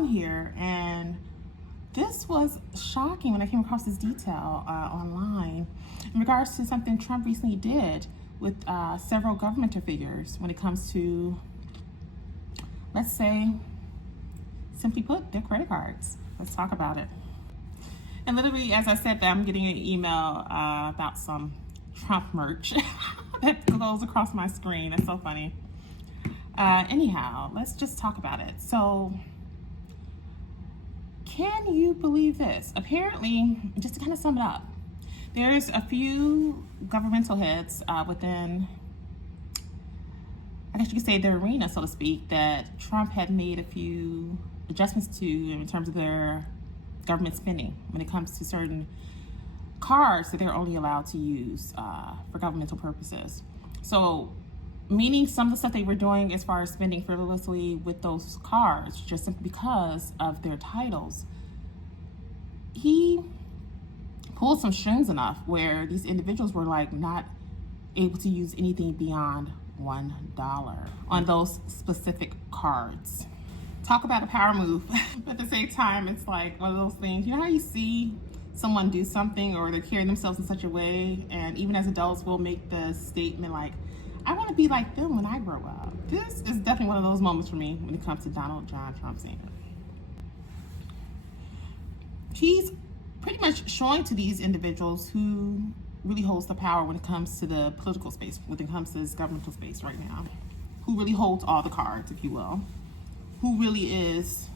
on here, and this was shocking when I came across this detail online in regards to something Trump recently did with several governmental figures when it comes to, let's say, simply put, their credit cards. Let's talk about it. And literally, as I said that, I'm getting an email about some Trump merch that goes across my screen. That's so funny. Anyhow, let's just talk about it. So, can you believe this? Apparently, just to kind of sum it up, there's a few governmental heads within, I guess you could say, the arena, so to speak, that Trump had made a few adjustments to in terms of their government spending when it comes to certain cards that they're only allowed to use for governmental purposes. So, meaning some of the stuff they were doing as far as spending frivolously with those cards, just simply because of their titles, he pulled some strings enough where these individuals were like not able to use anything beyond $1 on those specific cards. Talk about a power move. But at the same time, it's like one of those things, you know how you see someone do something or they're carrying themselves in such a way, and even as adults we'll make the statement like, I want to be like them when I grow up. This is definitely one of those moments for me when it comes to Donald John Trump Sr. He's pretty much showing to these individuals who really holds the power when it comes to the political space, when it comes to this governmental space right now, who really holds all the cards, if you will, who really is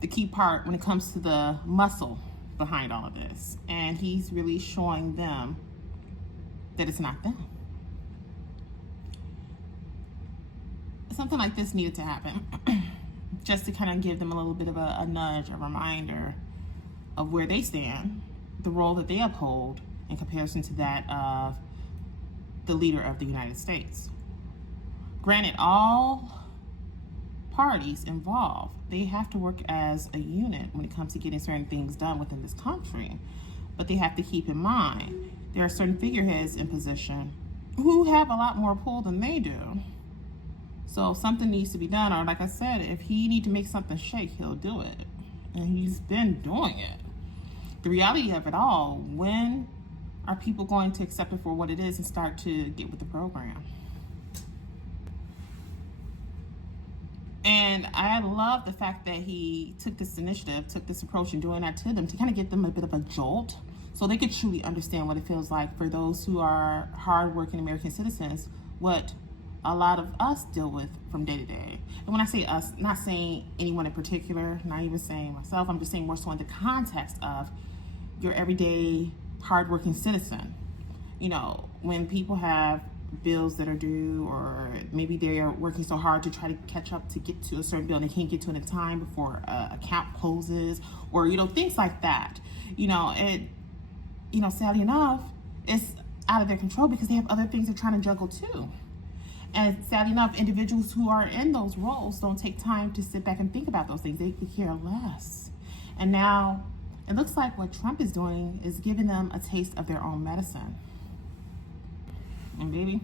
the key part when it comes to the muscle behind all of this. And he's really showing them that it's not them. Something like this needed to happen just to kind of give them a little bit of a nudge, a reminder of where they stand, the role that they uphold in comparison to that of the leader of the United States. Granted, all parties involved, they have to work as a unit when it comes to getting certain things done within this country. But they have to keep in mind there are certain figureheads in position who have a lot more pull than they do. So if something needs to be done, or like I said, if he need to make something shake, he'll do it. And he's been doing it. The reality of it all, when are people going to accept it for what it is and start to get with the program? And I love the fact that he took this initiative, took this approach in doing that to them to kind of get them a bit of a jolt so they could truly understand what it feels like for those who are hardworking American citizens, what a lot of us deal with from day to day. And when I say us, not saying anyone in particular, not even saying myself, I'm just saying more so in the context of your everyday hardworking citizen. You know, when people have bills that are due, or maybe they are working so hard to try to catch up to get to a certain bill and they can't get to it in time before account closes, or, you know, things like that. You know, sadly enough, it's out of their control because they have other things they're trying to juggle too. And sadly enough, individuals who are in those roles don't take time to sit back and think about those things. They could care less. And now it looks like what Trump is doing is giving them a taste of their own medicine. And baby,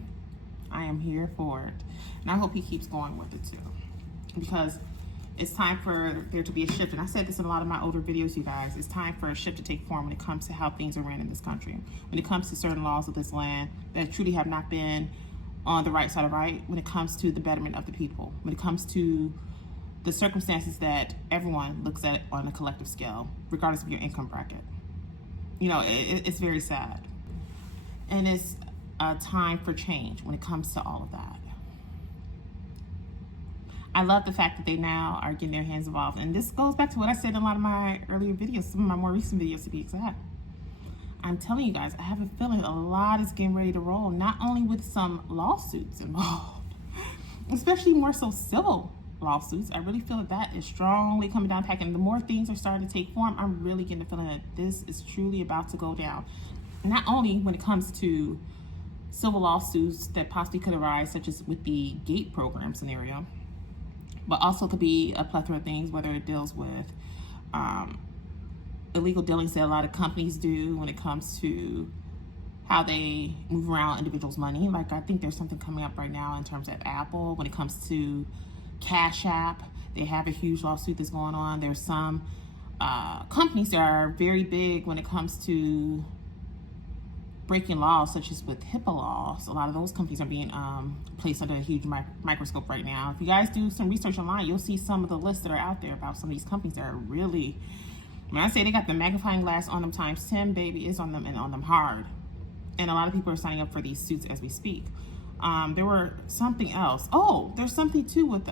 I am here for it. And I hope he keeps going with it too. Because it's time for there to be a shift. And I said this in a lot of my older videos, you guys. It's time for a shift to take form when it comes to how things are ran in this country. When it comes to certain laws of this land that truly have not been on the right side of right, when it comes to the betterment of the people, when it comes to the circumstances that everyone looks at on a collective scale, regardless of your income bracket. You know, it's very sad. And it's a time for change when it comes to all of that. I love the fact that they now are getting their hands involved. And this goes back to what I said in a lot of my earlier videos, some of my more recent videos to be exact. I'm telling you guys, I have a feeling a lot is getting ready to roll, not only with some lawsuits involved, especially more so civil lawsuits. I really feel that is strongly coming down pack. And the more things are starting to take form, I'm really getting the feeling that this is truly about to go down. Not only when it comes to civil lawsuits that possibly could arise, such as with the GATE program scenario, but also could be a plethora of things, whether it deals with illegal dealings that a lot of companies do when it comes to how they move around individuals' money. Like, I think there's something coming up right now in terms of Apple when it comes to Cash App They have a huge lawsuit that's going on. There's some companies that are very big when it comes to breaking laws, such as with HIPAA laws. A lot of those companies are being placed under a huge microscope right now. If you guys do some research online, you'll see some of the lists that are out there about some of these companies that are really, when I say they got the magnifying glass on them times 10, baby, is on them and on them hard. And a lot of people are signing up for these suits as we speak. There were something else. Oh, there's something too with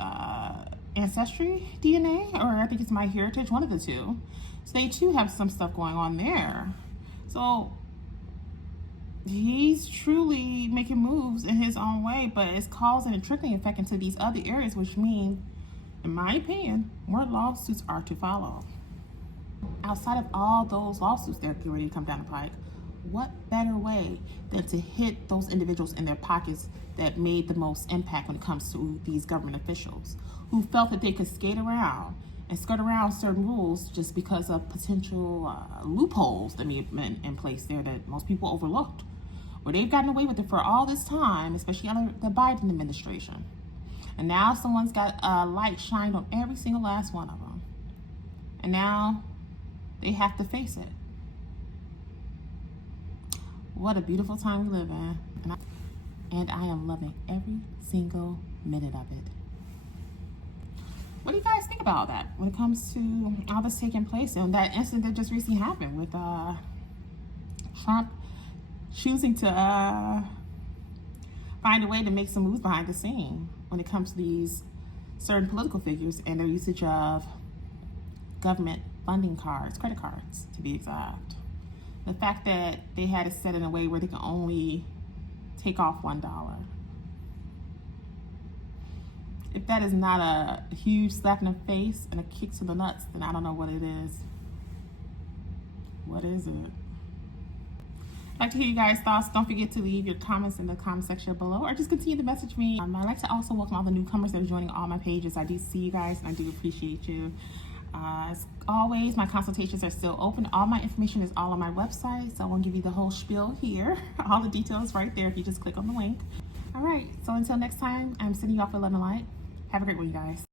Ancestry DNA, or I think it's MyHeritage, one of the two. So they too have some stuff going on there. So he's truly making moves in his own way, but it's causing a trickling effect into these other areas, which means, in my opinion, more lawsuits are to follow. Outside of all those lawsuits that are getting ready to come down the pike, what better way than to hit those individuals in their pockets that made the most impact when it comes to these government officials who felt that they could skate around and skirt around certain rules just because of potential loopholes that may have been in place there that most people overlooked, where they've gotten away with it for all this time, especially under the Biden administration. And now someone's got a light shined on every single last one of them. And now they have to face it. What a beautiful time we live in. And I am loving every single minute of it. What do you guys think about that when it comes to all this taking place and that incident that just recently happened with Trump choosing to find a way to make some moves behind the scene when it comes to these certain political figures and their usage of government funding cards, credit cards to be exact. The fact that they had it set in a way where they can only take off $1. If that is not a huge slap in the face and a kick to the nuts, then I don't know what it is. What is it? I'd like to hear you guys' thoughts. Don't forget to leave your comments in the comment section below, or just continue to message me. I'd like to also welcome all the newcomers that are joining all my pages. I do see you guys, and I do appreciate you. As always, my consultations are still open. All my information is all on my website, so I won't give you the whole spiel here. All the details right there if you just click on the link. All right, so until next time, I'm sending you off with love and light. Have a great one, you guys.